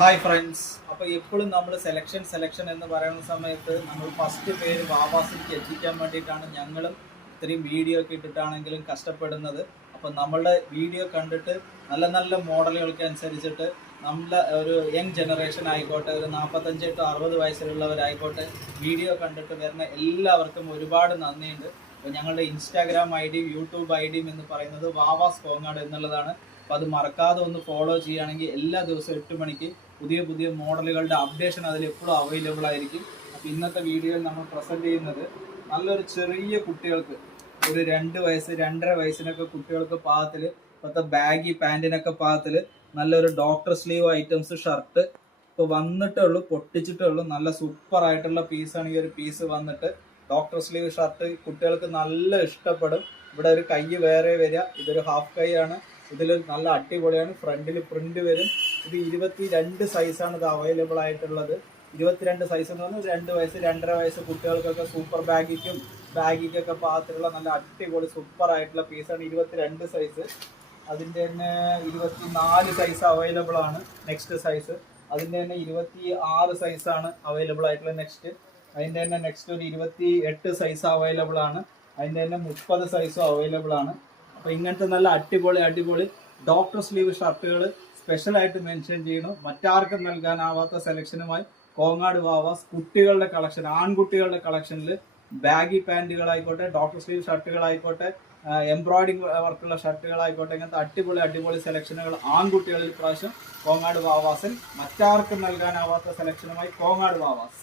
Hi friends. അപ്പോൾ എപ്പോഴും നമ്മൾ സെലക്ഷൻ എന്ന് പറയുന്ന സമയത്ത് നമ്മൾ ഫസ്റ്റ് പേര് വാവാസിലേക്ക് എത്തിക്കാൻ വേണ്ടിയിട്ടാണ് ഞങ്ങളും ഇത്രയും വീഡിയോ ഒക്കെ ഇട്ടിട്ടാണെങ്കിലും കഷ്ടപ്പെടുന്നത്. അപ്പോൾ നമ്മളുടെ വീഡിയോ കണ്ടിട്ട് നല്ല നല്ല മോഡലുകൾക്ക് അനുസരിച്ചിട്ട് നമ്മളെ ഒരു യങ് ജനറേഷൻ ആയിക്കോട്ടെ, ഒരു 45 to 60 വയസ്സിലുള്ളവരായിക്കോട്ടെ, വീഡിയോ കണ്ടിട്ട് വരുന്ന എല്ലാവർക്കും ഒരുപാട് നന്ദിയുണ്ട്. അപ്പോൾ ഞങ്ങളുടെ ഇൻസ്റ്റാഗ്രാം ഐ ഡിയും യൂട്യൂബ് ഐ ഡിയും എന്ന് പറയുന്നത് വാവാസ് കോങ്ങാട് എന്നുള്ളതാണ്. അപ്പോൾ അത് മറക്കാതെ ഒന്ന് ഫോളോ ചെയ്യുകയാണെങ്കിൽ എല്ലാ ദിവസവും 8 മണിക്ക് പുതിയ പുതിയ മോഡലുകളുടെ അപ്ഡേഷൻ അതിൽ എപ്പോഴും അവൈലബിൾ ആയിരിക്കും. അപ്പോൾ ഇന്നത്തെ വീഡിയോയിൽ നമ്മൾ പ്രസൻറ്റ് ചെയ്യുന്നത് നല്ലൊരു ചെറിയ കുട്ടികൾക്ക് ഒരു 2 വയസ്സ് 2.5 വയസ്സിനൊക്കെ കുട്ടികൾക്ക് പാകത്തിൽ, ഇപ്പോഴത്തെ ബാഗി പാൻറ്റിനൊക്കെ പാകത്തിൽ നല്ലൊരു ഡോക്ടർ സ്ലീവ് ഐറ്റംസ് ഷർട്ട് ഇപ്പോൾ വന്നിട്ടേ ഉള്ളൂ, പൊട്ടിച്ചിട്ടേ ഉള്ളൂ. നല്ല സൂപ്പർ ആയിട്ടുള്ള പീസാണ് ഈ ഒരു പീസ് വന്നിട്ട്. ഡോക്ടർ സ്ലീവ് ഷർട്ട് കുട്ടികൾക്ക് നല്ല ഇഷ്ടപ്പെടും. ഇവിടെ ഒരു കൈ വേറെ വരിക, ഇതൊരു ഹാഫ് കൈ ആണ്. ഇതിൽ നല്ല അടിപൊളിയാണ്, ഫ്രണ്ടിൽ പ്രിന്റ് വരും. ഇത് 22 സൈസാണ് ഇത് അവൈലബിൾ ആയിട്ടുള്ളത്. 22 സൈസ് എന്ന് പറഞ്ഞാൽ 2 വയസ്സ് 2.5 വയസ്സ് കുട്ടികൾക്കൊക്കെ സൂപ്പർ ബാഗിക്കൊക്കെ പാകത്തിലുള്ള നല്ല അടിപൊളി സൂപ്പർ ആയിട്ടുള്ള പീസാണ്. 22 സൈസ്. അതിൻ്റെ തന്നെ 24 സൈസ് അവൈലബിൾ ആണ്. നെക്സ്റ്റ് സൈസ് അതിൻ്റെ തന്നെ 26 സൈസാണ് അവൈലബിൾ ആയിട്ടുള്ള നെക്സ്റ്റ്. അതിൻ്റെ തന്നെ നെക്സ്റ്റ് ഒരു 28 സൈസ് അവൈലബിൾ ആണ്. അതിൻ്റെ തന്നെ 30 സൈസും അവൈലബിൾ ആണ്. അപ്പോൾ ഇങ്ങനത്തെ നല്ല അടിപൊളി ഡോക്ടർ സ്ലീവ് ഷർട്ടുകൾ സ്പെഷ്യലായിട്ട് മെൻഷൻ ചെയ്യണം. മറ്റാർക്കും നൽകാനാവാത്ത സെലക്ഷനുമായി കോങ്ങാട് വാവാസ് കുട്ടികളുടെ കളക്ഷൻ, ആൺകുട്ടികളുടെ കളക്ഷനിൽ ബാഗി പാൻറ്റുകളായിക്കോട്ടെ, ഡോക്ടർ സ്ലീവ് ഷർട്ടുകളായിക്കോട്ടെ, എംബ്രോയിഡിംഗ് വർക്കുള്ള ഷർട്ടുകളായിക്കോട്ടെ, ഇങ്ങനത്തെ അടിപൊളി സെലക്ഷനുകൾ ആൺകുട്ടികളിൽ പ്രാവശ്യം കോങ്ങാട് വാവാസിൽ. മറ്റാർക്കും നൽകാനാവാത്ത സെലക്ഷനുമായി കോങ്ങാട് വാവാസ്.